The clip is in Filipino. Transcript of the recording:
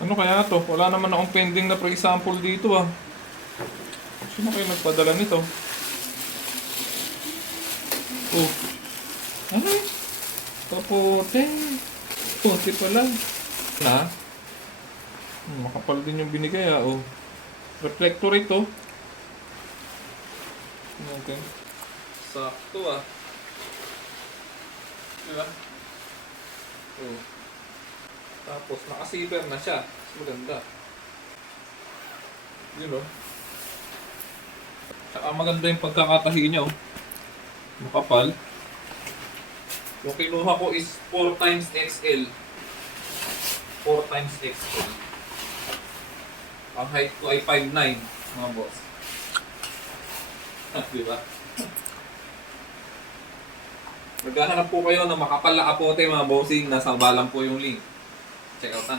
Ano kaya to? Wala naman akong pending na pre-sample dito ah. Sino kayo nagpadala nito? Oh, ano eh? Kapote. Kapote pala. Na? Makapal din yung binigay ah. Oh. Reflector ito. Okay. Sakto ah. Diba? Oh. Tapos naka-silver na siya. Mas maganda. Yun oh. Saka maganda yung pagkakatahi niya oh. Makapal. Yung kinuha ko is 4 times XL. 4 times XL. Ang height ko ay 5'9", mga boss. Diba? Maghahanap po kayo ng makapal na kapote mga bossing. Nasa balang po yung link. Check out na.